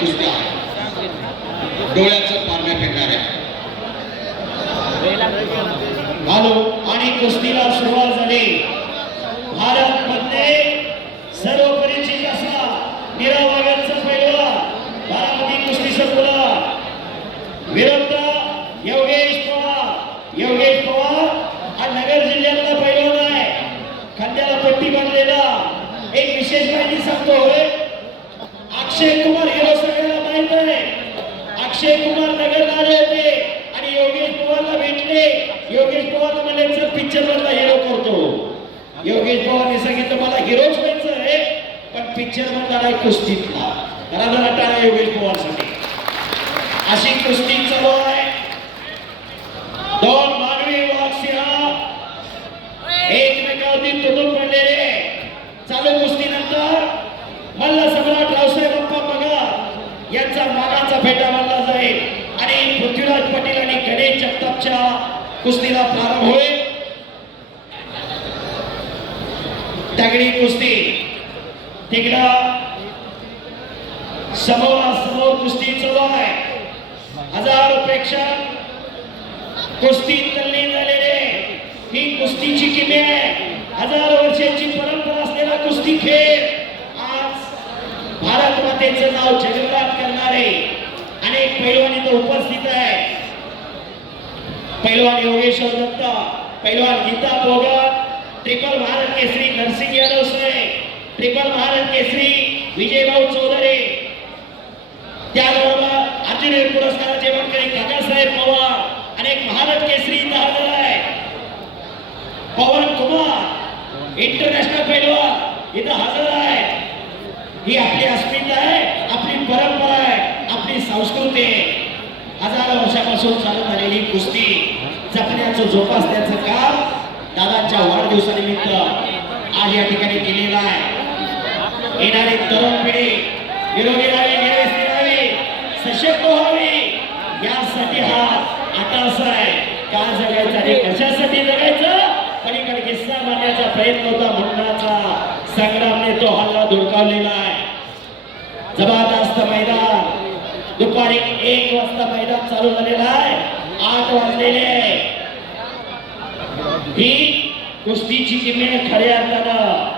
कुस्ती. डोळ्याचं पारण्या फेकणार. आहे आणि कुस्तीला सुरुवात झाली. भारत मध्ये सर्व परिचित असा नीरव वाघांचा पहिला. बारामती कुस्ती संपला विरुद्ध योगेश पवार. योगेश पवार हा नगर जिल्ह्यातला पहिला आहे. खांद्याला पट्टी बांधलेला. एक विशेष माहिती सांगतो. होय अक्षय कुमार हे सगळ्याला माहीत आहे अक्षय कुमार नगरला आले होते. आणि योगेश पवारला भेटले. योगेश पवारला म्हणले चल पिक्चर मधला हिरो करतो. योगेश पवारने सांगितलं मला हिरोच व्हायचं आहे पण पिक्चर मधला नाही कुस्तीतला. जरा जरा टाळा योगेश पवारसाठी. अशी कुस्ती चालू आहे. दोन मानवी वाघसिंह एकमेकावरती तुटून कुस्तीला प्रारंभ होईल. त्यागडी कुस्ती. तिकडं समोरासमोर कुस्ती चालू आहे. हजारो प्रेक्षक कुस्ती तल्लीन झालेले. ही कुस्तीची किमे आहे. हजार वर्षांची परंपरा असलेला कुस्ती खेळ. आज भारत मातेचं नाव जगभरात करणारे अनेक पैलवान इथं उपस्थित आहे पहलवान योगेश्वर दत्त पहलवान गीता बोगत ट्रिपल भारत केसरी नरसिंह यादव सोय ट्रिपल भारत केसरी विजयभाऊ चौधरी त्याचबरोबर अर्जुन पुरस्काराचे मानकरी काकासाहेब पवार अनेक भारत केसरी इथं हजर आहे पवन कुमार इंटरनॅशनल पैलवान इथं हजर आहे ही आपली अस्मिता आहे आपली परंपरा आहे आपली संस्कृती आहे. वर्षापासून चालत आलेली कुस्ती. जपण्याचं जोपासण्याचं काम दादांच्या वाढदिवसानिमित्त आज या ठिकाणी केलेलं आहे. येणारी तरुण पिढी निरोगी राहावी निरोगी राहावी सशक्त व्हावी यासाठी हा अटास आहे. का जगायचं आणि कशासाठी जगायचं? पलीकडे किस्सा मारण्याचा प्रयत्न होता म्हणण्याचा संग्रामने तो हल्ला धुडकावलेला आहे. जबरदस्त मैदान. दुपारी एक वाजता मैदान चालू झालेला आहे. आठ वाजलेले आहे. ही कुस्तीची किंमत खऱ्या अर्थानं.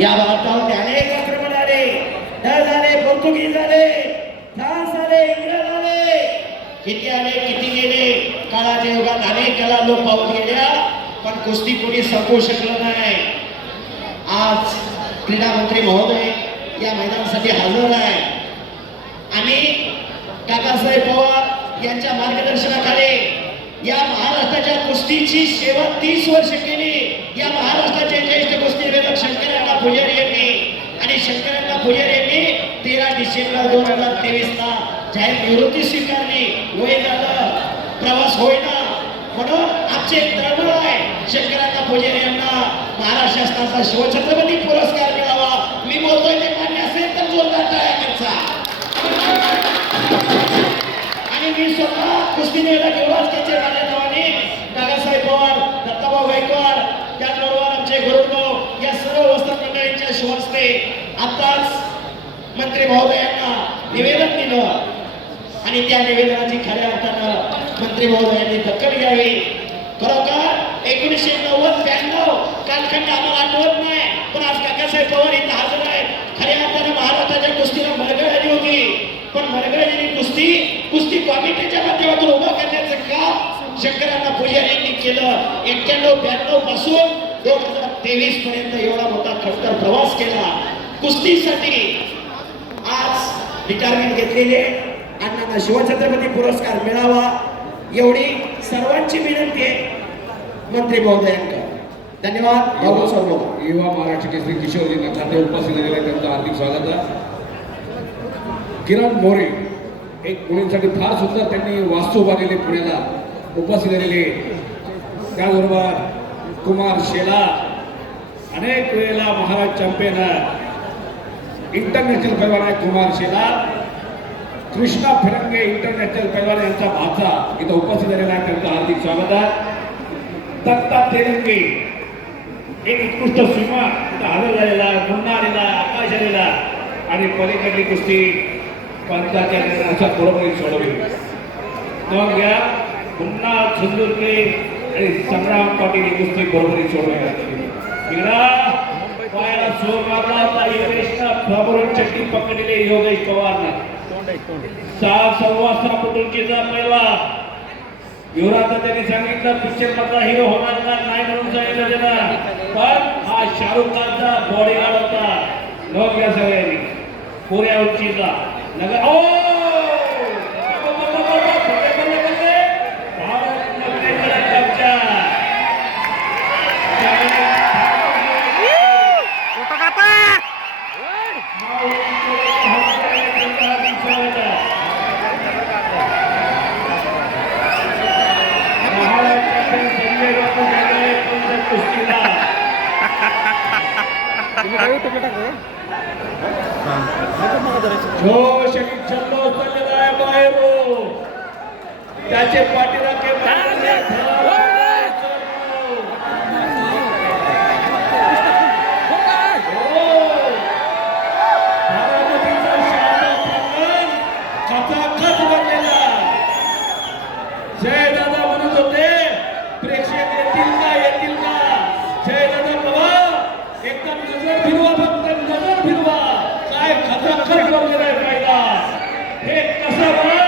या भारतावर अनेक आक्रमण आले. डच आले पोर्तुगीज आले फ्रान्स आले इंग्रज आले किती आले किती गेले? काळाच्या युगात अनेक कला लोक पाहून गेल्या पण कुस्ती कोणी संपवू शकलं नाही. आज क्रीडा मंत्री महोदय या मैदानासाठी हजर आहे. आणि काकासाहेब पवार यांच्या मार्गदर्शनाखाली या महाराष्ट्राच्या कुस्तीची सेवा तीस वर्ष केली. या महाराष्ट्राचे ज्येष्ठ कुस्तीवेदक शंकरांना पुजारी यांनी आणि शंकरांना पुजारी यांनी तेरा डिसेंबर दोन हजार तेवीस ला जाहीर निवृत्ती स्वीकारली. वय झालं प्रवास होईना. म्हणून आमचे एक तळमळ आहे शंकरांना पुजारी यांना महाराष्ट्र शासनाचा शिवछत्रपती पुरस्कार मिळावा. मी बोलतोय ते मान्य असेल तर जोरदार टाळ्या स्वतः कुस्ती एवढाच त्याचे माझ्या नावाने दादासाहेब पवार दत्ताभाऊ गायकवाड त्याचबरोबर आमचे गुरुभाऊ या सर्व वस्त्र मंडळींच्या शुभस्ते आताच मंत्री महोदयांना निवेदन दिलं. आणि त्या निवेदनाची खऱ्या अर्थानं मंत्री महोदयांनी दखल घ्यावी. खरोखर एकोणीसशे नव्वद ब्याण्णव कालखंड आम्हाला आठवत नाही पण आज काकासाहेब पवार इथं हजर आहेत. खऱ्या अर्थानं महाराष्ट्राच्या कुस्तीला मरगळ आली होती पण मरगळलेली कुस्ती कुस्ती कॉमिटीच्या माध्यमातून उभा करण्याचं काम शंकरांना पुजारी यांनी केलं. एक्क्याण्णव ब्याण्णवपासून दोन हजार तेवीस पर्यंत एवढा मोठा खडतर प्रवास केला. कुस्तीसाठी आज रिटायरमेंट घेतलेले अण्णांना शिवछत्रपती पुरस्कार मिळावा. एवढी सर्वांची विनंती आहे. मंत्री महोदयांकडे धन्यवाद. भाऊ सर्व. युवा महाराष्ट्र केसरी किशोरी नखाते उपस्थित झालेले आहेत. त्यांचं हार्दिक स्वागत आहे. किरण मोरे एक मुलींसाठी फार सुंदर त्यांनी वास्तू उभारलेली पुण्याला उपस्थित झालेले. त्याचबरोबर कुमार शेला अनेक वेळेला महाराज चॅम्पियन इंटरनॅशनल पैलवान आहे कुमार शेला. कृष्णा फिरंगे इंटरनॅशनल पैलवान यांचा भाचा इथं उपस्थित झालेला आहे त्यांचं हार्दिक स्वागत आहे. दत्ता तेलंगे एक उत्कृष्ट सीमा इथं हजर झालेला मुन्ना आलेला आकाश आलेला आणि पलीकडली कुस्ती. पंचाच्या निर्णयाच्या बरोबरी सोडवली मग या पुन्हा झुंजुरके आणि संग्राम पाटील ही कुस्ती बरोबरी सोडवली इकडं पायाला जोर मारला होता योगेशनं प्रभुरण चट्टी पकडलेले योगेश पवारनं सहा सव्वा सहा फुटूंचीचा पहिला युवराजचं त्यांनी सांगितलं पिक्चर मधला हिरो होणार का नाही म्हणून सांगितलं त्याला पण हा शाहरुख खानचा बॉडीगार्ड होता लोक या सगळ्यांनी पुऱ्या उंचीचा नगर ओ भारत आणि जल्लोष चाललेला आहे बाहेरून त्याचे पाठीराखे बाहेर नजर फिरवा फक्त नजर काय खतखर करून नाही फायदा हे कसं